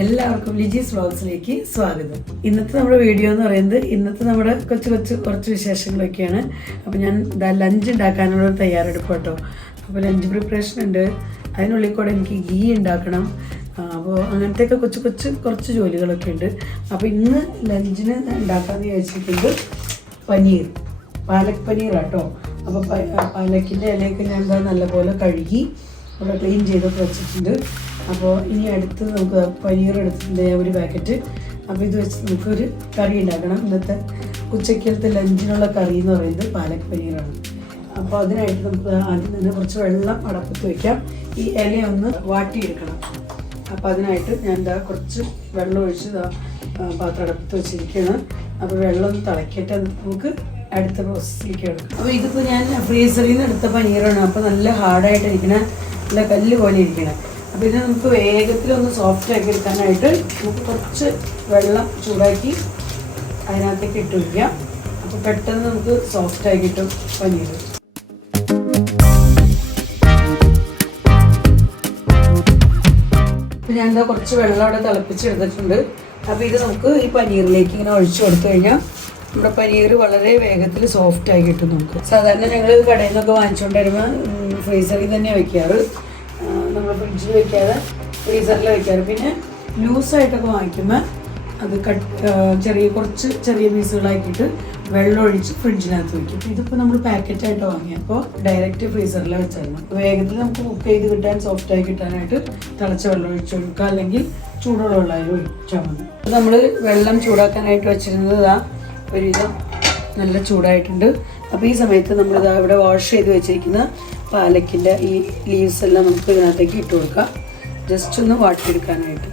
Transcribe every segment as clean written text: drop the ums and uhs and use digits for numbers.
എല്ലാവർക്കും ലിജീസ് വ്ളോഗ്സിലേക്ക് സ്വാഗതം. ഇന്നത്തെ നമ്മുടെ വീഡിയോ എന്ന് പറയുന്നത് നമ്മുടെ കുറച്ച് വിശേഷങ്ങളൊക്കെയാണ്. അപ്പോൾ ഞാൻ ലഞ്ച് ഉണ്ടാക്കാനുള്ള തയ്യാറെടുപ്പ് കേട്ടോ. അപ്പോൾ ലഞ്ച് പ്രിപ്പറേഷൻ ഉണ്ട്, അതിനുള്ളിൽ കൂടെ എനിക്ക് ഗീ ഉണ്ടാക്കണം. അപ്പോൾ അങ്ങനത്തെയൊക്കെ കുറച്ച് ജോലികളൊക്കെ ഉണ്ട്. അപ്പോൾ ഇന്ന് ലഞ്ചിന് ഉണ്ടാക്കാമെന്ന് വിചാരിച്ചിട്ടുണ്ട് പാലക് പനീർ കേട്ടോ. അപ്പോൾ പാലക്കിൻ്റെ ഇലയൊക്കെ ഞാൻ നല്ലപോലെ കഴുകി അവിടെ ക്ലീൻ ചെയ്തൊക്കെ വെച്ചിട്ടുണ്ട്. അപ്പോൾ ഇനി അടുത്ത് നമുക്ക് പനീർ എടുത്തിട്ടുണ്ട് ഒരു പാക്കറ്റ്. അപ്പോൾ ഇത് വെച്ച് നമുക്കൊരു കറി ഉണ്ടാക്കണം. ഇന്നത്തെ ഉച്ചക്കലത്തെ ലഞ്ചിനുള്ള കറി എന്ന് പറയുന്നത് പാലക് പനീറാണ്. അപ്പോൾ അതിനായിട്ട് നമുക്ക് ആദ്യം തന്നെ കുറച്ച് വെള്ളം അടപ്പത്ത് വയ്ക്കാം. ഈ ഇലയൊന്ന് വാട്ടിയെടുക്കണം. അപ്പോൾ അതിനായിട്ട് ഞാൻ കുറച്ച് വെള്ളം ഒഴിച്ച് പാത്രം അടപ്പത്ത് വെച്ചിരിക്കുകയാണ്. അപ്പോൾ വെള്ളം ഒന്ന് തിളക്കിയിട്ട് നമുക്ക് അടുത്ത പ്രോസസ്സിലേക്ക് എടുക്കാം. അപ്പോൾ ഇതിപ്പോൾ ഞാൻ ഫ്രീസറിൽ നിന്ന് എടുത്ത പനീറാണ്. അപ്പോൾ നല്ല ഹാർഡായിട്ടിരിക്കണ, നല്ല കല്ല് പോലെ ഇരിക്കണം. അപ്പോൾ ഇത് നമുക്ക് വേഗത്തിലൊന്ന് സോഫ്റ്റ് ആക്കി എടുക്കാനായിട്ട് നമുക്ക് കുറച്ച് വെള്ളം ചൂടാക്കി അതിനകത്തേക്ക് ഇട്ട് വയ്ക്കാം. അപ്പോൾ പെട്ടെന്ന് നമുക്ക് സോഫ്റ്റ് ആക്കി കിട്ടും പനീർ. അപ്പോൾ ഞാൻ കുറച്ച് വെള്ളം അവിടെ തിളപ്പിച്ചെടുത്തിട്ടുണ്ട്. അപ്പോൾ ഇത് നമുക്ക് ഈ പനീറിലേക്ക് ഇങ്ങനെ ഒഴിച്ചു കൊടുത്തു കഴിഞ്ഞാൽ നമ്മുടെ പനീർ വളരെ വേഗത്തിൽ സോഫ്റ്റ് ആയി കിട്ടും. നമുക്ക് സാധാരണ ഞങ്ങൾ കടയിൽ നിന്നൊക്കെ വാങ്ങിച്ചുകൊണ്ട് വരുമ്പോൾ ഫ്രീസറിൽ തന്നെ വയ്ക്കാറ്, നമ്മൾ ഫ്രിഡ്ജിൽ വയ്ക്കാതെ ഫ്രീസറിൽ വയ്ക്കാറ്. പിന്നെ ലൂസായിട്ടൊക്കെ വാങ്ങിക്കുമ്പോൾ അത് കുറച്ച് ചെറിയ പീസുകളാക്കിയിട്ട് വെള്ളം ഒഴിച്ച് ഫ്രിഡ്ജിനകത്ത് വയ്ക്കും. ഇതിപ്പോൾ നമ്മൾ പാക്കറ്റായിട്ട് വാങ്ങിയപ്പോൾ ഡയറക്റ്റ് ഫ്രീസറിൽ വെച്ചായിരുന്നു. വേഗത്തിൽ നമുക്ക് കുക്ക് ചെയ്ത് കിട്ടാൻ, സോഫ്റ്റായി കിട്ടാനായിട്ട് തിളച്ച വെള്ളം ഒഴിച്ച് കൊടുക്കുക, അല്ലെങ്കിൽ ചൂടുള്ള വെള്ളമായാലും ഒഴിച്ചാൽ മതി. അപ്പോൾ നമ്മൾ വെള്ളം ചൂടാക്കാനായിട്ട് വെച്ചിരുന്നത് ഒരുവിധം നല്ല ചൂടായിട്ടുണ്ട്. അപ്പോൾ ഈ സമയത്ത് നമ്മളിതാ ഇവിടെ വാഷ് ചെയ്ത് വെച്ചിരിക്കുന്ന പാലക്കിൻ്റെ ഈ ലീവ്സ് എല്ലാം നമുക്ക് ഇതിനകത്തേക്ക് ഇട്ട് കൊടുക്കാം, ജസ്റ്റ് ഒന്ന് വാട്ടിയെടുക്കാനായിട്ട്.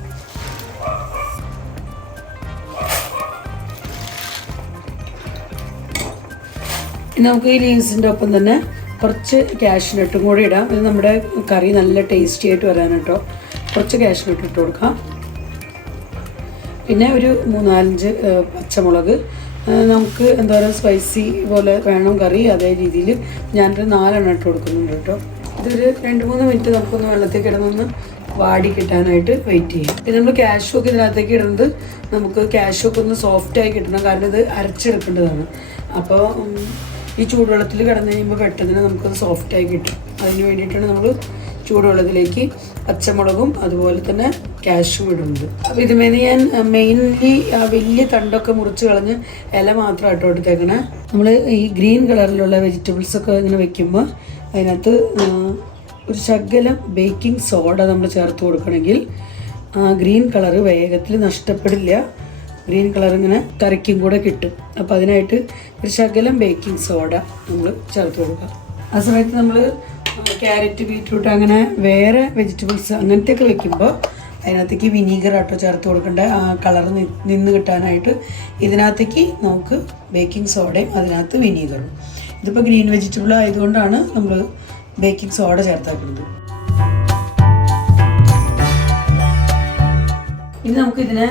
നമുക്ക് ഈ ലീവ്സിൻ്റെ ഒപ്പം തന്നെ കുറച്ച് കാഷ്നട്ടും കൂടി ഇടാം. ഇത് നമ്മുടെ കറി നല്ല ടേസ്റ്റി ആയിട്ട് വരാൻ കേട്ടോ. കുറച്ച് കാഷ്നട്ട് ഇട്ട് കൊടുക്കാം. പിന്നെ ഒരു 3-4 പച്ചമുളക്. നമുക്ക് എന്താ പറയുക, സ്പൈസി പോലെ വേണം കറി, അതേ രീതിയിൽ ഞാനൊരു 4 ഇട്ട് കൊടുക്കുന്നുണ്ട് കേട്ടോ. ഇതൊരു 2-3 മിനിറ്റ് നമുക്കൊന്ന് വെള്ളത്തിൽ കിടന്നൊന്ന് വാടി കിട്ടാനായിട്ട് വെയിറ്റ് ചെയ്യും. പിന്നെ നമ്മൾ കാഷ്യൂ ഒക്കെ ഇതിനകത്തേക്ക് ഇടുന്നത് നമുക്ക് കാഷ്യൂ ഒക്കെ ഒന്ന് സോഫ്റ്റായി കിട്ടണം, കാരണം ഇത് അരച്ചെടുക്കേണ്ടതാണ്. അപ്പോൾ ഈ ചൂടുവെള്ളത്തിൽ കിടന്നു കഴിയുമ്പോൾ പെട്ടെന്ന് നമുക്കത് സോഫ്റ്റായി കിട്ടും. അതിന് വേണ്ടിയിട്ടാണ് നമ്മൾ ചൂടുവെള്ളത്തിലേക്ക് പച്ചമുളകും അതുപോലെ തന്നെ കാഷ്യൂ ഇടുന്നത്. അപ്പോൾ ഇതുമേന്ന് ഞാൻ മെയിൻലി വലിയ തണ്ടൊക്കെ മുറിച്ച് കളഞ്ഞ് ഇല മാത്രം ഇട്ട് കൊടുത്തേക്കണേ. നമ്മൾ ഈ ഗ്രീൻ കളറിലുള്ള വെജിറ്റബിൾസൊക്കെ ഇങ്ങനെ വെക്കുമ്പോൾ അതിനകത്ത് ഒരു ശകലം ബേക്കിംഗ് സോഡ നമ്മൾ ചേർത്ത് കൊടുക്കണമെങ്കിൽ ഗ്രീൻ കളറ് വേഗത്തിൽ നഷ്ടപ്പെടില്ല. ഗ്രീൻ കളർ ഇങ്ങനെ കറിക്കും കൂടെ കിട്ടും. അപ്പോൾ അതിനായിട്ട് ഒരു ശകലം ബേക്കിംഗ് സോഡ നമ്മൾ ചേർത്ത് കൊടുക്കുക. ആ സമയത്ത് നമ്മൾ ക്യാരറ്റ്, ബീറ്റ്റൂട്ട് അങ്ങനെ വേറെ വെജിറ്റബിൾസ് അങ്ങനത്തെയൊക്കെ വെക്കുമ്പോൾ അതിനകത്തേക്ക് വിനീഗർ ആട്ടോ ചേർത്ത് കൊടുക്കേണ്ട, ആ കളർ നിന്ന് കിട്ടാനായിട്ട്. ഇതിനകത്തേക്ക് നമുക്ക് ബേക്കിംഗ് സോഡയും അതിനകത്ത് വിനീഗറും. ഇതിപ്പോൾ ഗ്രീൻ വെജിറ്റബിൾ ആയതുകൊണ്ടാണ് നമ്മൾ ബേക്കിംഗ് സോഡ ചേർത്താക്കുന്നത്. ഇനി നമുക്കിതിനെ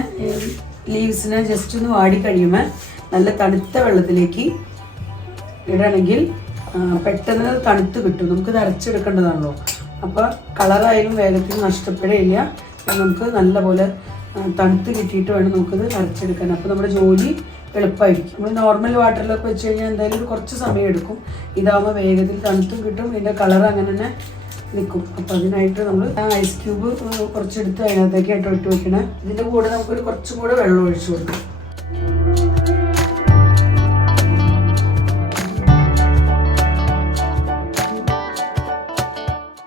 ലീവ്സിനെ ജസ്റ്റ് ഒന്ന് വാടി കഴിയുമ്പോൾ നല്ല തണുത്ത വെള്ളത്തിലേക്ക് ഇടണമെങ്കിൽ പെട്ടെന്ന് തണുത്ത് കിട്ടും. നമുക്കിത് അരച്ചെടുക്കേണ്ടതാണല്ലോ. അപ്പോൾ കളറായാലും വേഗത്തിൽ നഷ്ടപ്പെടുകയില്ല. നമുക്ക് നല്ലപോലെ തണുത്ത് കിട്ടിയിട്ട് വേണം നമുക്കിത് അരച്ചെടുക്കാൻ. അപ്പോൾ നമ്മുടെ ജോലി എളുപ്പമായിരിക്കും. നമ്മൾ നോർമൽ വാട്ടറിലൊക്കെ വെച്ച് കഴിഞ്ഞാൽ എന്തായാലും കുറച്ച് സമയം എടുക്കും. ഇതാകുമ്പോൾ വേഗത്തിൽ തണുത്തും കിട്ടും, ഇതിൻ്റെ കളർ അങ്ങനെ തന്നെ നിൽക്കും. അപ്പോൾ അതിനായിട്ട് നമ്മൾ ഐസ് ക്യൂബ് കുറച്ചെടുത്ത് അതിനകത്തേക്ക് ഇട്ട് വെക്കണം. ഇതിൻ്റെ കൂടെ നമുക്കൊരു കുറച്ചും കൂടെ വെള്ളം ഒഴിച്ചു കൊടുക്കും.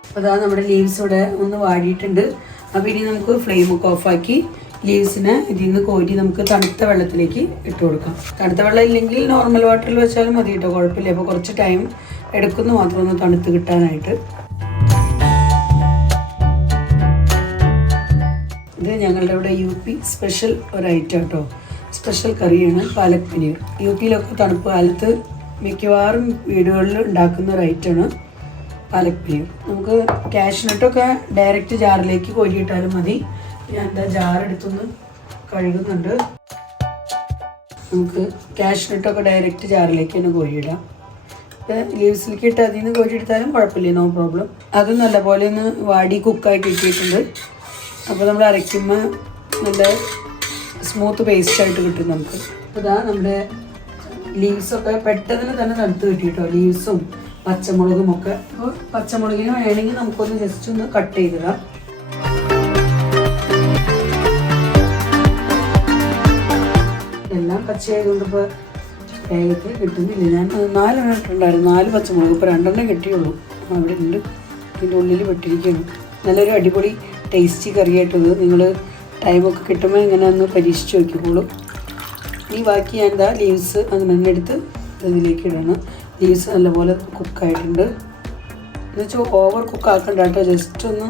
അപ്പോൾ അതാ നമ്മുടെ ലീവ്സ് ഇവിടെ ഒന്ന് വാടിയിട്ടുണ്ട്. അപ്പോൾ ഇനി നമുക്ക് ഫ്ലെയിമൊക്കെ ഓഫാക്കി ലീവ്സിനെ ഇതിൽ നിന്ന് കോരി നമുക്ക് തണുത്ത വെള്ളത്തിലേക്ക് ഇട്ട് കൊടുക്കാം. തണുത്ത വെള്ളം ഇല്ലെങ്കിൽ നോർമൽ വാട്ടറിൽ വെച്ചാലും മതി കേട്ടോ, കുഴപ്പമില്ല. അപ്പോൾ കുറച്ച് ടൈം എടുക്കുന്നു മാത്രം ഒന്ന് തണുത്ത് കിട്ടാനായിട്ട്. ഇത് ഞങ്ങളുടെ ഇവിടെ UP സ്പെഷ്യൽ ഒരു ഐറ്റം കേട്ടോ, സ്പെഷ്യൽ കറിയാണ് പാലക് പനീർ. UP തണുപ്പ് കാലത്ത് മിക്കവാറും വീടുകളിൽ ഉണ്ടാക്കുന്ന ഒരു ഐറ്റമാണ് പാലക് പനീർ. നമുക്ക് കാഷ്നട്ടൊക്കെ ഡയറക്റ്റ് ജാറിലേക്ക് കോരിയിട്ടാലും മതി. ഞാൻ ജാറെടുത്തൊന്ന് കഴുകുന്നുണ്ട്. നമുക്ക് കാഷ്നട്ടൊക്കെ ഡയറക്റ്റ് ജാറിലേക്ക് തന്നെ കോരിയിടാം. ലീവ്സിലേക്ക് ഇട്ട് അതിൽ നിന്ന് കോരിയെടുത്താലും കുഴപ്പമില്ല, നോ പ്രോബ്ലം. അത് നല്ലപോലെ ഒന്ന് വാടി കുക്കായി കിട്ടിയിട്ടുണ്ട്. അപ്പോൾ നമ്മൾ അരയ്ക്കുമ്പോൾ നല്ല സ്മൂത്ത് പേസ്റ്റായിട്ട് കിട്ടും നമുക്ക്. ഇതാ നമ്മുടെ ലീവ്സൊക്കെ പെട്ടെന്ന് തന്നെ തണുത്ത് കിട്ടി കേട്ടോ, ലീവ്സും പച്ചമുളകും ഒക്കെ. അപ്പോൾ പച്ചമുളകിന് വേണമെങ്കിൽ നമുക്കൊന്ന് ജസ്റ്റ് ഒന്ന് കട്ട് ചെയ്തിടാം. എല്ലാം പച്ചയായതുകൊണ്ട് ഇപ്പോൾ വേഗത്തിൽ കിട്ടുന്നില്ല. ഞാൻ 4 എണ്ണം ഇട്ടുണ്ടായിരുന്നു, 4 പച്ചമുളക്, ഇപ്പോൾ 2 എണ്ണം കിട്ടിയുള്ളൂ. അവിടെ ഉണ്ട്, ഇതിൻ്റെ ഉള്ളിൽ പെട്ടിരിക്കുകയാണ്. നല്ലൊരു അടിപൊളി ടേസ്റ്റി കറിയായിട്ടത്. നിങ്ങൾ ടൈമൊക്കെ കിട്ടുമ്പോൾ ഇങ്ങനെ ഒന്ന് പരീക്ഷിച്ച് നോക്കിക്കോളൂ. ഈ ബാക്കി ഞാൻ എന്താ ലീവ്സ് അങ്ങനെ തന്നെ എടുത്ത് ഇതിലേക്ക് ഇടണം. ലീവ്സ് നല്ലപോലെ കുക്കായിട്ടുണ്ട്. എന്നുവെച്ചാൽ ഓവർ കുക്കാക്കണ്ട കേട്ടോ, ജസ്റ്റ് ഒന്ന്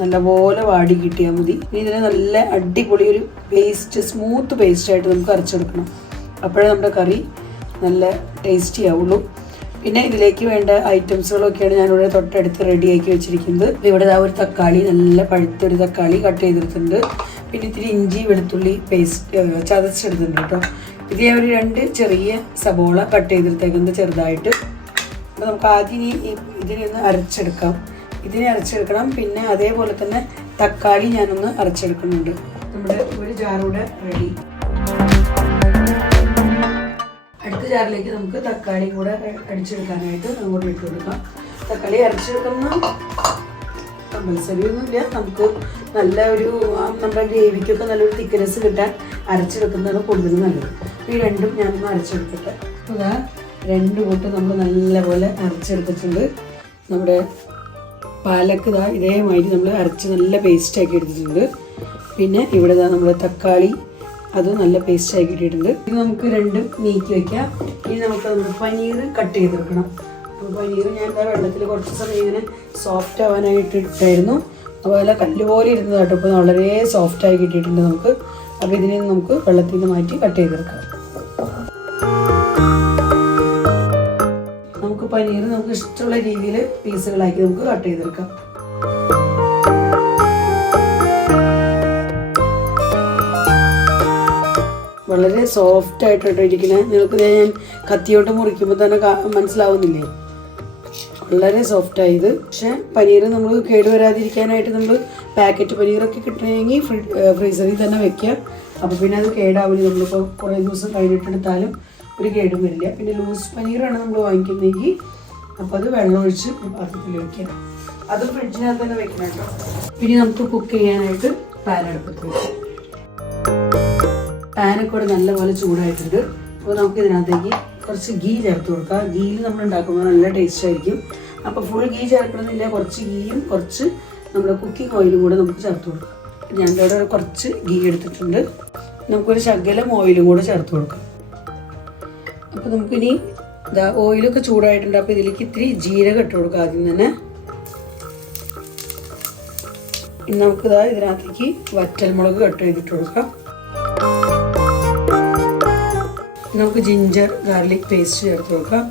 നല്ലപോലെ വാടി കിട്ടിയാൽ മതി. ഇനി ഇതിനെ നല്ല അടിപൊളി ഒരു പേസ്റ്റ്, സ്മൂത്ത് പേസ്റ്റായിട്ട് നമുക്ക് അരച്ചെടുക്കണം. അപ്പോഴേ നമ്മുടെ കറി നല്ല ടേസ്റ്റി ആവുള്ളൂ. പിന്നെ ഇതിലേക്ക് വേണ്ട ഐറ്റംസുകളൊക്കെയാണ് ഞാനിവിടെ തൊട്ടടുത്ത് റെഡിയാക്കി വെച്ചിരിക്കുന്നത്. ഇവിടെ ഒരു തക്കാളി, നല്ല പഴുത്തൊരു തക്കാളി കട്ട് ചെയ്തെടുത്തിട്ടുണ്ട്. പിന്നെ ഇത്തിരി ഇഞ്ചി വെളുത്തുള്ളി പേസ്റ്റ് ചതച്ചെടുത്തിട്ടുണ്ട് കേട്ടോ. ഇത് ഞാൻ ഒരു 2 ചെറിയ സബോള കട്ട് ചെയ്തെടുത്തേക്കുന്നത് ചെറുതായിട്ട്. അപ്പോൾ നമുക്ക് ആദ്യം ഇതിനെ ഒന്ന് അരച്ചെടുക്കാം. ഇതിനെ അരച്ചെടുക്കണം. പിന്നെ അതേപോലെ തന്നെ തക്കാളി ഞാനൊന്ന് അരച്ചെടുക്കുന്നുണ്ട്. നമ്മുടെ ഒരു ജാറൂടെ റെഡി. അടുത്ത ജാറിലേക്ക് നമുക്ക് തക്കാളി കൂടെ അടിച്ചെടുക്കാനായിട്ട് അങ്ങോട്ട് ഇട്ട് കൊടുക്കാം. തക്കാളി അരച്ചെടുക്കുന്ന കമ്പൽസറി ഒന്നുമില്ല, നമുക്ക് നല്ല ഒരു നമ്മുടെ ഗ്രേവിക്കൊക്കെ നല്ലൊരു തിക്നെസ് കിട്ടാൻ അരച്ചെടുക്കുന്നതാണ് കൂടുതൽ നല്ലത്. ഈ രണ്ടും ഞാനൊന്ന് അരച്ചെടുത്തിട്ട് അതാ 2 കൂട്ട് നമ്മൾ നല്ലപോലെ അരച്ചെടുത്തിട്ടുണ്ട്. നമ്മുടെ പാലക്ക് ഇതേമാതിരി നമ്മൾ അരച്ച് നല്ല പേസ്റ്റാക്കി എടുത്തിട്ടുണ്ട്. പിന്നെ ഇവിടെ നമ്മുടെ തക്കാളി അത് നല്ല പേസ്റ്റാക്കി ഇട്ടിട്ടുണ്ട്. ഇത് നമുക്ക് രണ്ടും നീക്കി വയ്ക്കാം. ഇനി നമുക്ക് നമ്മുടെ പനീർ കട്ട് ചെയ്തെടുക്കണം. അപ്പോൾ പനീർ ഞാൻ വെള്ളത്തിൽ കുറച്ച് സമയം ഇങ്ങനെ സോഫ്റ്റ് ആവാനായിട്ട് ഇട്ടായിരുന്നു. അതുപോലെ കല്ലുപോലെ ഇരുന്നത് കേട്ടോ, ഇപ്പോൾ വളരെ സോഫ്റ്റായി കിട്ടിയിട്ടുണ്ട് നമുക്ക്. അപ്പോൾ ഇതിനെ നമുക്ക് വെള്ളത്തിൽ നിന്ന് മാറ്റി കട്ട് ചെയ്തെടുക്കാം. നമുക്ക് പനീർ നമുക്ക് ഇഷ്ടമുള്ള രീതിയിൽ പീസുകളാക്കി നമുക്ക് കട്ട് ചെയ്തെടുക്കാം. വളരെ സോഫ്റ്റ് ആയിട്ടോ ഇരിക്കുന്നത്. നിങ്ങൾക്ക് ഞാൻ കത്തിയോട്ട് മുറിക്കുമ്പോൾ തന്നെ മനസ്സിലാവുന്നില്ലേ, വളരെ സോഫ്റ്റായത്. പക്ഷേ പനീർ നമ്മൾ കേടുവരാതിരിക്കാനായിട്ട് നമ്മൾ പാക്കറ്റ് പനീറൊക്കെ കിട്ടണമെങ്കിൽ ഫ്രീസറിൽ തന്നെ വെക്കുക. അപ്പോൾ പിന്നെ അത് കേടാവില്ല. നമ്മളിപ്പോൾ കുറേ ദിവസം കഴിഞ്ഞിട്ടെടുത്താലും ഒരു കേടും വരില്ല. പിന്നെ ലൂസ് പനീറാണ് നമ്മൾ വാങ്ങിക്കുന്നതെങ്കിൽ അപ്പോൾ അത് വെള്ളമൊഴിച്ച് പാത്രത്തിൽ വയ്ക്കുക. അത് ഫ്രിഡ്ജിനകത്ത് തന്നെ വെക്കണം കേട്ടോ. പിന്നെ നമുക്ക് കുക്ക് ചെയ്യാനായിട്ട് പാൻ അടുപ്പത്ത് വയ്ക്കാം. പാനൊക്കെ കൂടെ നല്ലപോലെ ചൂടായിട്ടുണ്ട്. അപ്പോൾ നമുക്ക് ഇതിനകത്തേക്ക് കുറച്ച് ഗീ ചേർത്ത് കൊടുക്കാം. ഗീയിൽ നമ്മൾ ഉണ്ടാക്കുമ്പോൾ നല്ല ടേസ്റ്റ് ആയിരിക്കും. അപ്പോൾ ഫുൾ ഗീ ചേർക്കണമെന്നില്ല, കുറച്ച് ഗീയും കുറച്ച് നമ്മുടെ കുക്കിംഗ് ഓയിലും കൂടെ നമുക്ക് ചേർത്ത് കൊടുക്കാം. ഞാൻ ഇവിടെ കുറച്ച് ഗീ എടുത്തിട്ടുണ്ട്. നമുക്കൊരു ശകലം ഓയിലും കൂടെ ചേർത്ത് കൊടുക്കാം. അപ്പോൾ നമുക്കിനി ഓയിലൊക്കെ ചൂടായിട്ടുണ്ട്. അപ്പോൾ ഇതിലേക്ക് ഇത്തിരി ജീരകം ഇട്ട് കൊടുക്കാം ആദ്യം തന്നെ. ഇനി നമുക്ക് ഇതിനകത്തേക്ക് വറ്റൽമുളക് കട്ട് ചെയ്തിട്ട് കൊടുക്കാം. നമുക്ക് ജിഞ്ചർ ഗാർലിക് പേസ്റ്റ് ചേർത്ത് കൊടുക്കാം.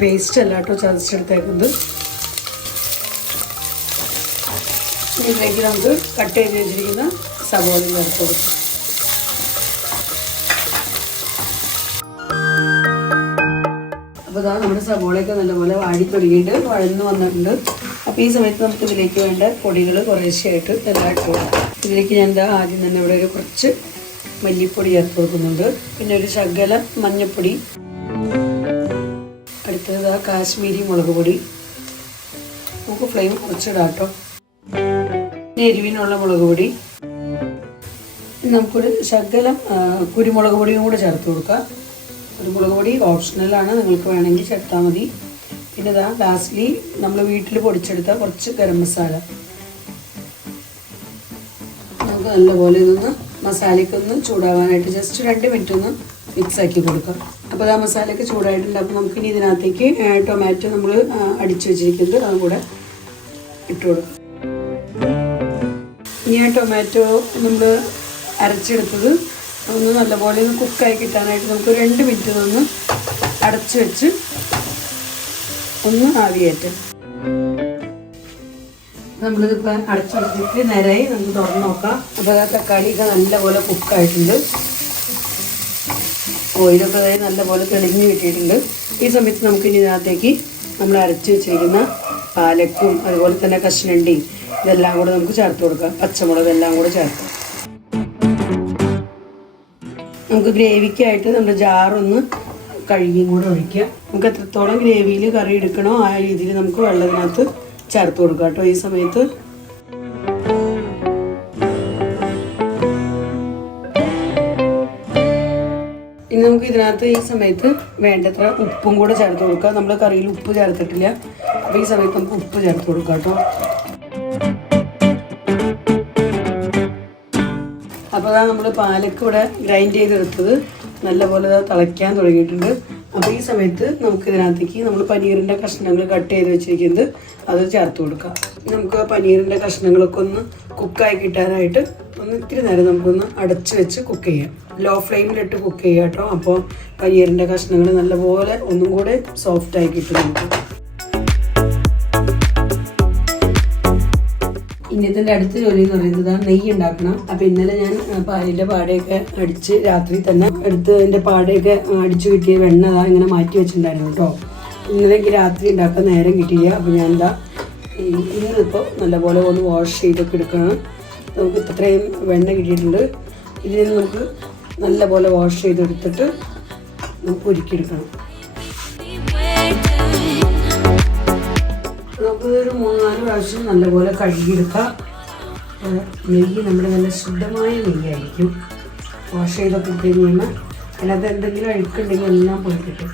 പേസ്റ്റ് അല്ല കേട്ടോ, ചതച്ചെടുത്തേക്കുന്നത്. ഇതിലേക്ക് നമുക്ക് കട്ട് ചെയ്ത് വെച്ചിരിക്കുന്ന സവോള ചേർത്ത് കൊടുക്കാം. അപ്പോൾ നമ്മുടെ സവോളയൊക്കെ നല്ലപോലെ വാടി തുടങ്ങിയിട്ട് വഴന്ന് വന്നിട്ടുണ്ട്. അപ്പോൾ ഈ സമയത്ത് നമുക്ക് ഇതിലേക്ക് വേണ്ട പൊടികൾ കുറേശ്ശെയായിട്ട് എല്ലാം ഇട്ട് കൊടുക്കാം. ഇതിലേക്ക് ഞാൻ ആദ്യം തന്നെ ഇവിടെ ഒരു കുറച്ച് മല്ലിപ്പൊടി ചേർത്ത് കൊടുക്കുന്നുണ്ട്. പിന്നെ ഒരു ശകലം മഞ്ഞൾപ്പൊടി. അടുത്തത് കാശ്മീരി മുളക് പൊടി. നമുക്ക് ഫ്ലെയിം കുറച്ചിടാം കേട്ടോ. എരിവിനുള്ള മുളക് പൊടി. നമുക്കൊരു ശകലം കുരുമുളക് പൊടിയും കൂടെ ചേർത്ത് കൊടുക്കാം. കുരുമുളക് പൊടി ഓപ്ഷണലാണ്, നിങ്ങൾക്ക് വേണമെങ്കിൽ ചേർത്താൽ മതി. പിന്നെ ലാസ്റ്റ്ലി നമ്മൾ വീട്ടിൽ പൊടിച്ചെടുത്ത കുറച്ച് ഗരം മസാല. നമുക്ക് നല്ലപോലെ ഇതൊന്ന് മസാലയ്ക്കൊന്ന് ചൂടാവാനായിട്ട് ജസ്റ്റ് 2 മിനിറ്റ് ഒന്ന് മിക്സ് ആക്കി കൊടുക്കാം. അപ്പോൾ മസാലയൊക്കെ ചൂടായിട്ടുണ്ട്. അപ്പോൾ നമുക്കിനി ഇതിനകത്തേക്ക് ടൊമാറ്റോ നമ്മൾ അടിച്ചു വെച്ചിരിക്കുന്നത് അതും കൂടെ ഇട്ട് കൊടുക്കാം. ഇനി ആ ടൊമാറ്റോ നമ്മൾ അരച്ചെടുത്തത് ഒന്ന് നല്ലപോലെ ഒന്ന് കുക്കായി കിട്ടാനായിട്ട് നമുക്ക് 2 മിനിറ്റ് ഒന്ന് അടച്ചു വെച്ച് ഒന്ന് ആവിയേറ്റ്. നമ്മളിതിപ്പോൾ അടച്ചു വെച്ചിട്ട് നേരായി നമുക്ക് തുറന്ന് നോക്കാം. അപ്പോൾ തക്കാളിയൊക്കെ നല്ലപോലെ കുക്കായിട്ടുണ്ട്. ഓയിലൊക്കെ നല്ലപോലെ തെളിഞ്ഞ് കിട്ടിയിട്ടുണ്ട്. ഈ സമയത്ത് നമുക്കിനി ഇതിനകത്തേക്ക് നമ്മൾ അരച്ച് വെച്ചിരിക്കുന്ന പാലക്കും അതുപോലെ തന്നെ കശുവണ്ടിയും ഇതെല്ലാം കൂടെ നമുക്ക് ചേർത്ത് കൊടുക്കാം. പച്ചമുളക് എല്ലാം കൂടെ ചേർക്കാം. നമുക്ക് ഗ്രേവിക്കായിട്ട് നമ്മുടെ ജാറൊന്ന് കഴുകിയും കൂടെ ഒഴിക്കുക. നമുക്ക് എത്രത്തോളം ഗ്രേവിയിൽ കറി എടുക്കണോ ആ രീതിയിൽ നമുക്ക് വെള്ളത്തിനകത്ത് ചേർത്ത് കൊടുക്കാം കേട്ടോ. ഈ സമയത്ത് ഇനി നമുക്ക് ഇതിനകത്ത് ഈ സമയത്ത് വേണ്ടത്ര ഉപ്പും കൂടെ ചേർത്ത് കൊടുക്കുക. നമ്മൾ കറിയിൽ ഉപ്പ് ചേർത്തിട്ടില്ല, അപ്പോൾ ഈ സമയത്ത് നമുക്ക് ഉപ്പ് ചേർത്ത് കൊടുക്കാം കേട്ടോ. അപ്പോൾ അതാ നമ്മൾ പാലക്ക് ഇവിടെ ഗ്രൈൻഡ് ചെയ്തെടുത്തത് നല്ലപോലെ തിളയ്ക്കാൻ തുടങ്ങിയിട്ടുണ്ട്. അപ്പോൾ ഈ സമയത്ത് നമുക്ക് ഇതിനകത്തേക്ക് നമ്മൾ പനീറിൻ്റെ കഷ്ണങ്ങൾ കട്ട് ചെയ്ത് വെച്ചിരിക്കുന്നത് അത് ചേർത്ത് കൊടുക്കാം. നമുക്ക് പനീറിൻ്റെ കഷ്ണങ്ങളൊക്കെ ഒന്ന് കുക്കായി കിട്ടാനായിട്ട് ഇത്തിരി നേരം നമുക്കൊന്ന് അടച്ച് വെച്ച് കുക്ക് ചെയ്യാം. ലോ ഫ്ലെയിമിലിട്ട് കുക്ക് ചെയ്യാം കേട്ടോ. അപ്പോൾ പനീറിൻ്റെ കഷ്ണങ്ങൾ നല്ലപോലെ ഒന്നും കൂടെ സോഫ്റ്റായി കിട്ടും നമുക്ക്. ഇന്നത്തെ അടുത്ത ജോലി എന്ന് പറയുന്നത് നെയ്യ് ഉണ്ടാക്കണം. അപ്പോൾ ഇന്നലെ ഞാൻ പാലിൻ്റെ പാടയൊക്കെ അടിച്ച് രാത്രി തന്നെ എടുത്ത് അതിൻ്റെ പാടയൊക്കെ അടിച്ചു കിട്ടിയ വെണ്ണ ഇങ്ങനെ മാറ്റി വെച്ചിട്ടുണ്ടായിരുന്നു കേട്ടോ. ഇന്നലെ എനിക്ക് രാത്രി ഉണ്ടാക്കാൻ നേരം കിട്ടിയില്ല. അപ്പോൾ ഞാൻ ഇന്നിപ്പോൾ നല്ലപോലെ ഒന്ന് വാഷ് ചെയ്തൊക്കെ എടുക്കണം. നമുക്ക് ഇത്രയും വെണ്ണ കിട്ടിയിട്ടുണ്ട്. ഇതിൽ നമുക്ക് നല്ലപോലെ വാഷ് ചെയ്തെടുത്തിട്ട് നമുക്ക് ഉരുക്കിയെടുക്കണം. നമുക്കൊരു 3-4 പ്രാവശ്യം നല്ലപോലെ കഴുകിയെടുക്കാം. നെയ്യ് നമ്മുടെ നല്ല ശുദ്ധമായ നെയ്യായിരിക്കും. വാഷ് ചെയ്തൊക്കെ ഇട്ട് കഴിയുമ്പോൾ അതിനകത്ത് എന്തെങ്കിലും അഴുക്കുണ്ടെങ്കിൽ എല്ലാം പോയി കിട്ടും.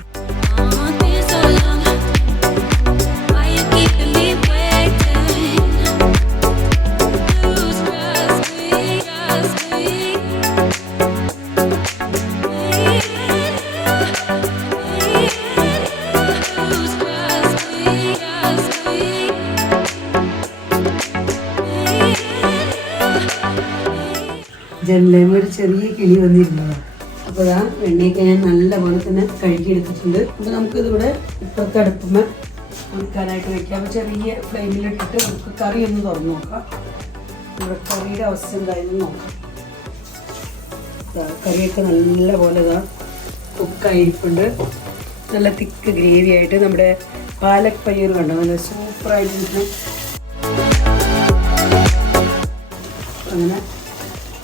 ജനലേമ ഒരു ചെറിയ കിളി വന്നിരുന്നതാണ്. അപ്പോൾ ആ വെണ്ണയൊക്കെ ഞാൻ നല്ലപോലെ തന്നെ കഴുകിയെടുത്തിട്ടുണ്ട്. അപ്പോൾ നമുക്കിതിവിടെ ഇപ്പോഴത്തെ അടുപ്പുമ്മ വെക്കാനായിട്ട് വയ്ക്കാം. അപ്പോൾ ചെറിയ ഫ്ലെയിമിലിട്ടിട്ട് നമുക്ക് കറി ഒന്ന് തുറന്ന് നോക്കാം. നമ്മുടെ കറിയുടെ അവസ്ഥ എന്തായാലും നോക്കാം. കറിയൊക്കെ നല്ലപോലെ കുക്കായിരിപ്പുണ്ട്. നല്ല തിക്ക് ഗ്രേവി ആയിട്ട് നമ്മുടെ പാലക് പനീർ കണ്ടോ, നല്ല സൂപ്പറായിട്ട് കിട്ടും.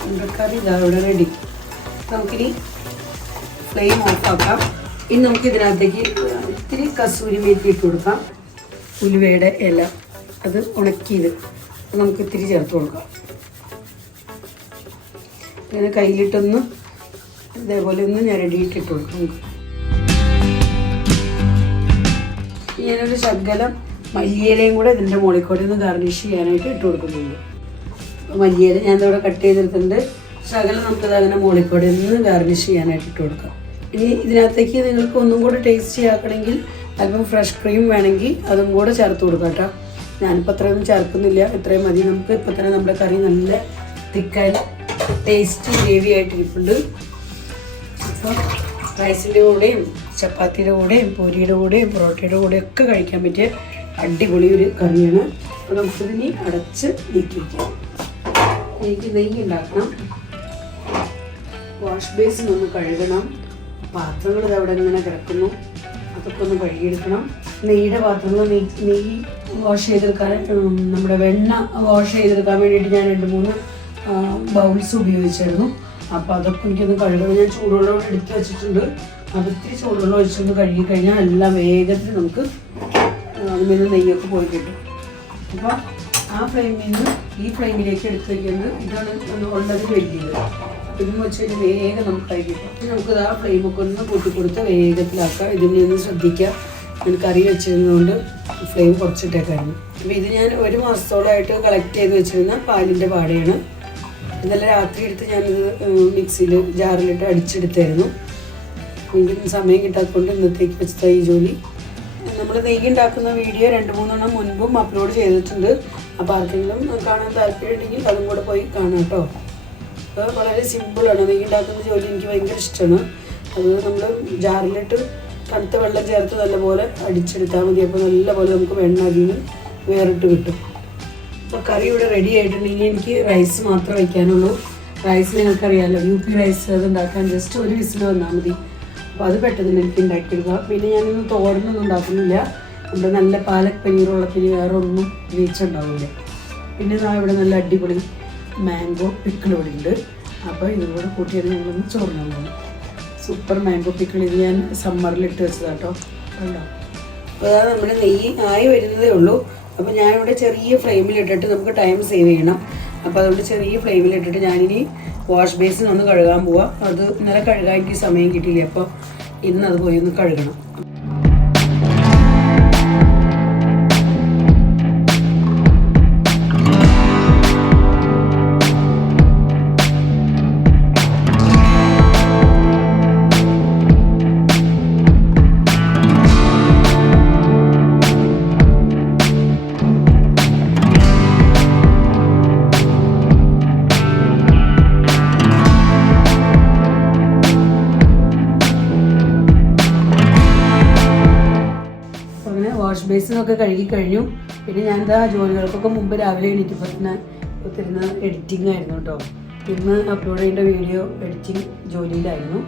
അങ്ങനെ കറി ഇവിടെ റെഡി. നമുക്കിനി ഫ്ലെയിം ഓഫാക്കാം. ഇനി നമുക്ക് ഇതിനകത്തേക്ക് ഇത്തിരി കസൂരി മേത്തി ഇട്ട് കൊടുക്കാം. ഉലുവയുടെ ഇല അത് ഉണക്കിയത് നമുക്ക് ഇത്തിരി ചേർത്ത് കൊടുക്കാം. ഇങ്ങനെ കയ്യിലിട്ടൊന്ന് ഇതേപോലെ ഒന്ന് ഞരടിയിട്ടിട്ട് കൊടുക്കാം. നമുക്ക് ഞാനൊരു ശകലം മല്ലിയിലയും കൂടെ ഇതിൻ്റെ മുകളിൽ കൂടെ ഒന്ന് ഗാർണിഷ് ചെയ്യാനായിട്ട് ഇട്ട് കൊടുക്കുന്നുണ്ട്. മല്ലിയില ഞാൻ ഇവിടെ കട്ട് ചെയ്തെടുത്തിട്ടുണ്ട്. ശകലം നമുക്കത് അങ്ങനെ മുകളിൽ ഒന്ന് ഗാർണിഷ് ചെയ്യാനായിട്ട് ഇട്ട് കൊടുക്കാം. ഇനി ഇതിനകത്തേക്ക് നിങ്ങൾക്ക് ഒന്നും കൂടെ ടേസ്റ്റി ആക്കണമെങ്കിൽ അല്പം ഫ്രഷ് ക്രീം വേണമെങ്കിൽ അതും കൂടെ ചേർത്ത് കൊടുക്കാം കേട്ടോ. ഞാനിപ്പോൾ അത്രയൊന്നും ചേർക്കുന്നില്ല, ഇത്രയും മതി. നമുക്ക് ഇപ്പോൾ തന്നെ നമ്മുടെ കറി നല്ല തിക്കായി ടേസ്റ്റി ഗ്രേവി ആയിട്ടിരിപ്പുണ്ട്. അപ്പോൾ റൈസിൻ്റെ കൂടെയും ചപ്പാത്തിയുടെ കൂടെയും പൂരിയുടെ കൂടെയും പൊറോട്ടയുടെ കൂടെയും ഒക്കെ കഴിക്കാൻ പറ്റിയ അടിപൊളി ഒരു കറിയാണ്. അപ്പോൾ നമുക്കിതിനി അടച്ച് നീക്കി വയ്ക്കാം. എനിക്ക് നെയ്യ് ഉണ്ടാക്കണം. വാഷ് ബേസിൻ ഒന്ന് കഴുകണം. പാത്രങ്ങൾ അവിടെ ഇങ്ങനെ കിടക്കുന്നു, അതൊക്കെ ഒന്ന് കഴുകിയെടുക്കണം. നെയ്യുടെ പാത്രങ്ങൾ നെയ്യ് വാഷ് ചെയ്തെടുക്കാൻ, നമ്മുടെ വെണ്ണ വാഷ് ചെയ്തെടുക്കാൻ വേണ്ടിയിട്ട് ഞാൻ 2-3 ബൗൾസ് ഉപയോഗിച്ചായിരുന്നു. അപ്പോൾ അതൊക്കെ എനിക്കൊന്ന് കഴുകണം. ഞാൻ ചൂടുവെള്ളം എടുത്ത് വെച്ചിട്ടുണ്ട്. അത് ഇത്തിരി ചൂടുവെള്ളം ഒഴിച്ചൊന്ന് കഴുകി കഴിഞ്ഞാൽ എല്ലാം വേഗത്തിൽ നമുക്ക് അതിൽ നെയ്യൊക്കെ പോയി കിട്ടും. അപ്പോൾ ആ ഫ്ലെയിമിൽ നിന്ന് ഈ ഫ്ലെയിമിലേക്ക് എടുത്ത് വയ്ക്കുന്നത് ഇതാണ് ഉള്ളത് വലിയത്. ഇതെന്ന് വെച്ച് കഴിഞ്ഞാൽ വേഗം നമുക്ക് കഴിക്കിട്ടും. നമുക്കത് ആ ഫ്ലെയിമൊക്കെ ഒന്ന് കൂട്ടിക്കൊടുത്ത് വേഗത്തിലാക്കാം. ഇതിനെ ഒന്ന് ശ്രദ്ധിക്കാം. ഞാൻ കറി വെച്ചിരുന്നതുകൊണ്ട് ഫ്ലെയിം കുറച്ചിട്ടേക്കായിരുന്നു. അപ്പോൾ ഇത് ഞാൻ 1 മാസത്തോളമായിട്ട് കളക്ട് ചെയ്ത് വെച്ചിരുന്ന പാലിൻ്റെ പാടയാണ്. ഇന്നലെ രാത്രി എടുത്ത് ഞാനിത് മിക്സിയിൽ ജാറിലിട്ട് അടിച്ചെടുത്തായിരുന്നു. എനിക്ക് സമയം കിട്ടാത്തതുകൊണ്ട് ഇന്നത്തേക്ക് വെച്ചത് ഈ ജോലി. നമ്മൾ നെയ്യ് ഉണ്ടാക്കുന്ന വീഡിയോ 2-3 എണ്ണം മുൻപും അപ്ലോഡ് ചെയ്തിട്ടുണ്ട്. അപ്പോൾ ആർക്കെങ്കിലും കാണാൻ താല്പര്യമുണ്ടെങ്കിൽ അതും കൂടെ പോയി കാണാം കേട്ടോ. അപ്പോൾ വളരെ സിമ്പിളാണ്. നെയ്യ് ഉണ്ടാക്കുന്ന ജോലി എനിക്ക് ഭയങ്കര ഇഷ്ടമാണ്. അത് നമ്മൾ ജാറിലിട്ട് തണുത്ത വെള്ളം ചേർത്ത് നല്ലപോലെ അടിച്ചെടുത്താൽ മതി. അപ്പോൾ നല്ലപോലെ നമുക്ക് വെണ്ണ അതിൽ നിന്ന് വേറിട്ട് കിട്ടും. അപ്പോൾ കറി ഇവിടെ റെഡി ആയിട്ടുണ്ടെങ്കിൽ എനിക്ക് റൈസ് മാത്രമേ വയ്ക്കാനുള്ളൂ. റൈസ് നിങ്ങൾക്കറിയാമല്ലോ, UP റൈസ്. അത് ഉണ്ടാക്കാൻ ജസ്റ്റ് 1 വിസിൽ വന്നാൽ മതി. അപ്പോൾ അത് പെട്ടെന്ന് എനിക്ക് ഉണ്ടാക്കിയെടുക്കുക. പിന്നെ ഞാനൊന്നും തോരനൊന്നും ഉണ്ടാക്കുന്നില്ല. നമ്മുടെ നല്ല പാലക് പനീറുള്ളത്തിന് വേറെ ഒന്നും വീച്ചുണ്ടാവില്ല. പിന്നെ ഇവിടെ നല്ല അടിപൊളി മാംഗോ പിക്കിൾ ഇവിടെ ഉണ്ട്. അപ്പോൾ ഇതുകൂടെ കൂട്ടിയാണ് ഞങ്ങളൊന്ന് ചോറിനാൻ പോകുന്നത്. Super mango pickle. ഇത് ഞാൻ സമ്മറിൽ ഇട്ട് വെച്ചതാട്ടോ. കണ്ടോ? അപ്പോൾ അതാ നമ്മുടെ നെയ്യ് ആയി വരുന്നതേ ഉള്ളൂ. അപ്പോൾ ഞാനിവിടെ ചെറിയ ഫ്ലെയിമിലിട്ടിട്ട് നമുക്ക് ടൈം സേവ് ചെയ്യണം. അപ്പോൾ അതുകൊണ്ട് ചെറിയ ഫ്ലെയിമിലിട്ടിട്ട് ഞാനിനി വാഷ് ബേസിൻ ഒന്ന് കഴുകാൻ പോവാം. അത് ഇന്നലെ കഴുകാൻ എനിക്ക് സമയം കിട്ടിയില്ല. അപ്പോൾ ഇന്ന് അത് പോയി ഒന്ന് കഴുകണം. വാഷ് ബേസിനൊക്കെ കഴുകി കഴിഞ്ഞു. പിന്നെ ഞാൻ എന്താ ജോലികൾക്കൊക്കെ മുമ്പ് രാവിലെ എണീറ്റപ്പോൾ തന്നെ ഒത്തിരുന്ന എഡിറ്റിംഗ് ആയിരുന്നു കേട്ടോ. ഇന്ന് അപ്ലോഡ് ചെയ്യേണ്ട വീഡിയോ എഡിറ്റിംഗ് ജോലിയിലായിരുന്നു.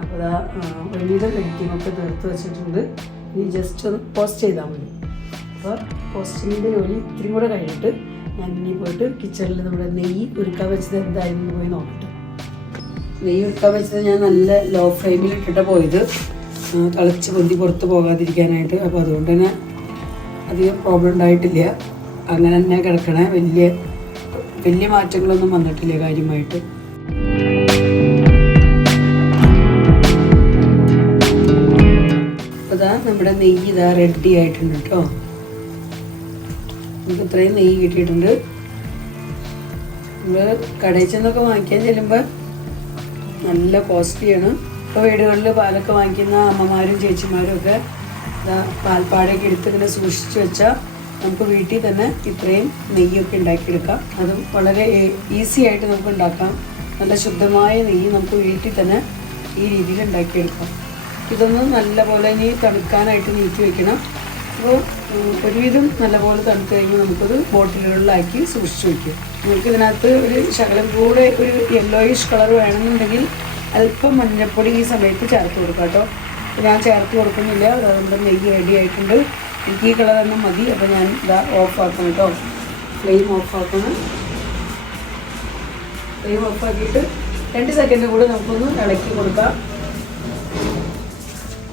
അപ്പോൾ അതാ ഒരുവിധം എഡിറ്റിംഗൊക്കെ തീർത്ത് വെച്ചിട്ടുണ്ട്. ഇനി ജസ്റ്റ് ഒന്ന് പോസ്റ്റ് ചെയ്താൽ മതി. അപ്പോൾ പോസ്റ്റിങ്ങിൻ്റെ ജോലി ഇത്തിരി കൂടെ കഴിഞ്ഞിട്ട് ഞാൻ ഇനി പോയിട്ട് കിച്ചണിൽ നമ്മുടെ നെയ്യ് ഉരുക്കാൻ വെച്ചത് എന്തായിരുന്നു പോയി നോക്കട്ടെ. നെയ്യ് ഉരുക്കാൻ വെച്ചത് ഞാൻ നല്ല ലോ ഫ്ലെയിമിൽ ഇട്ടിട്ട് പോയത്, തിളച്ച് പൊന്തി പുറത്ത് പോകാതിരിക്കാനായിട്ട്. അപ്പോൾ അതുകൊണ്ട് തന്നെ അധികം പ്രോബ്ലം ഉണ്ടായിട്ടില്ല. അങ്ങനെ തന്നെ കിടക്കണേ. വലിയ മാറ്റങ്ങളൊന്നും വന്നിട്ടില്ല കാര്യമായിട്ട്. അപ്പോൾ ഇതാ നമ്മുടെ നെയ്യ് ഇതാ റെഡി ആയിട്ടുണ്ട് കേട്ടോ. നമുക്ക് ഇത്രയും നെയ്യ് കിട്ടിയിട്ടുണ്ട്. നമ്മൾ കടയിൽ ചെന്നൊക്കെ വാങ്ങിക്കാൻ ചെല്ലുമ്പോൾ നല്ല കോസ്റ്റ്ലിയാണ്. ഇപ്പോൾ വീടുകളിൽ പാലൊക്കെ വാങ്ങിക്കുന്ന അമ്മമാരും ചേച്ചിമാരും ഒക്കെ പാൽപ്പാടയൊക്കെ എടുത്ത് ഇങ്ങനെ സൂക്ഷിച്ച് വെച്ചാൽ നമുക്ക് വീട്ടിൽ തന്നെ ഇത്രയും നെയ്യൊക്കെ ഉണ്ടാക്കിയെടുക്കാം. അതും വളരെ ഈസി ആയിട്ട് നമുക്ക് ഉണ്ടാക്കാം. നല്ല ശുദ്ധമായ നെയ്യ് നമുക്ക് വീട്ടിൽ തന്നെ ഈ രീതിയിൽ ഉണ്ടാക്കിയെടുക്കാം. ഇതൊന്ന് നല്ലപോലെ ഇനി തണുക്കാനായിട്ട് നീക്കി വെക്കണം. അപ്പോൾ ഒരുവിധം നല്ലപോലെ തണുത്ത് കഴിഞ്ഞ് നമുക്കൊരു ബോട്ടിലുകളിലാക്കി സൂക്ഷിച്ച് വയ്ക്കും. നമുക്ക് ഇതിനകത്ത് ഒരു ശകലം കൂടെ ഒരു യെല്ലോയിഷ് കളർ വേണമെന്നുണ്ടെങ്കിൽ അല്പം മഞ്ഞൾപ്പൊടി ഈ സമയത്ത് ചേർത്ത് കൊടുക്കാം കേട്ടോ. ഞാൻ ചേർത്ത് കൊടുക്കുന്നില്ല. നമ്മുടെ നെയ്യ് റെഡി ആയിട്ടുണ്ട്. എനിക്ക് ഈ കളർ തന്നെ മതി. അപ്പോൾ ഞാൻ ഇതാ ഓഫാക്കണം കേട്ടോ. ഫ്ലെയിം ഓഫാക്കണം. ഫ്ലെയിം ഓഫാക്കിയിട്ട് 2 സെക്കൻഡ് കൂടെ നമുക്കൊന്ന് ഇളക്കി കൊടുക്കാം.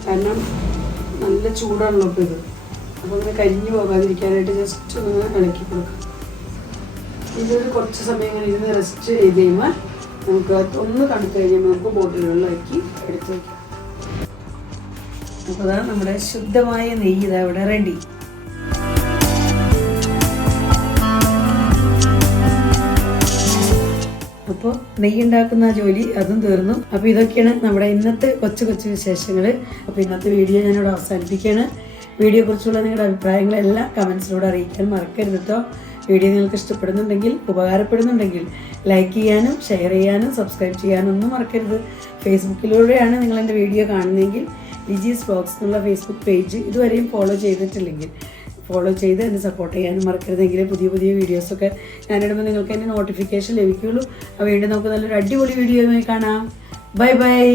കാരണം നല്ല ചൂടാണല്ലോ ഇപ്പോൾ ഇത്. അപ്പോൾ ഒന്ന് കരിഞ്ഞു പോകാതിരിക്കാനായിട്ട് ജസ്റ്റ് ഒന്ന് ഇളക്കി കൊടുക്കാം. ഇതൊരു കുറച്ച് സമയം ഇങ്ങനെ ഇരുന്ന് റെസ്റ്റ് ചെയ്ത് കഴിയുമ്പോൾ നമുക്ക് ഒന്ന് തണുത്ത് കഴിയുമ്പോൾ നമുക്ക് ബോട്ടിലുകളിലാക്കി എടുത്ത് വയ്ക്കാം. അപ്പോൾ അതാണ് നമ്മുടെ ശുദ്ധമായ നെയ്യ് ഇതാ ഇവിടെ റെഡി. അപ്പോൾ നെയ്യ് ഉണ്ടാക്കുന്ന ജോലി അതും തീർന്നു. അപ്പോൾ ഇതൊക്കെയാണ് നമ്മുടെ ഇന്നത്തെ കൊച്ചു വിശേഷങ്ങൾ. അപ്പോൾ ഇന്നത്തെ വീഡിയോ ഞാനിവിടെ അവസാനിപ്പിക്കുകയാണ്. വീഡിയോയെക്കുറിച്ചുള്ള നിങ്ങളുടെ അഭിപ്രായങ്ങളെല്ലാം കമൻസിലൂടെ അറിയിക്കാൻ മറക്കരുത് കേട്ടോ. വീഡിയോ നിങ്ങൾക്ക് ഇഷ്ടപ്പെടുന്നുണ്ടെങ്കിൽ, ഉപകാരപ്പെടുന്നുണ്ടെങ്കിൽ ലൈക്ക് ചെയ്യാനും ഷെയർ ചെയ്യാനും സബ്സ്ക്രൈബ് ചെയ്യാനും ഒന്നും മറക്കരുത്. ഫേസ്ബുക്കിലൂടെയാണ് നിങ്ങൾ എൻ്റെ വീഡിയോ കാണുന്നതെങ്കിൽ ലിജീസ് വ്ലോഗ്സ് എന്നുള്ള ഫേസ്ബുക്ക് പേജ് ഇതുവരെയും ഫോളോ ചെയ്തിട്ടില്ലെങ്കിൽ ഫോളോ ചെയ്ത് എന്നെ സപ്പോർട്ട് ചെയ്യാനും മറക്കരുതെങ്കിൽ പുതിയ വീഡിയോസൊക്കെ ഞാനിടുമ്പോൾ നിങ്ങൾക്ക് എൻ്റെ നോട്ടിഫിക്കേഷൻ ലഭിക്കുകയുള്ളൂ. വീണ്ടും നമുക്ക് നല്ലൊരു അടിപൊളി വീഡിയോയുമായി കാണാം. ബൈ.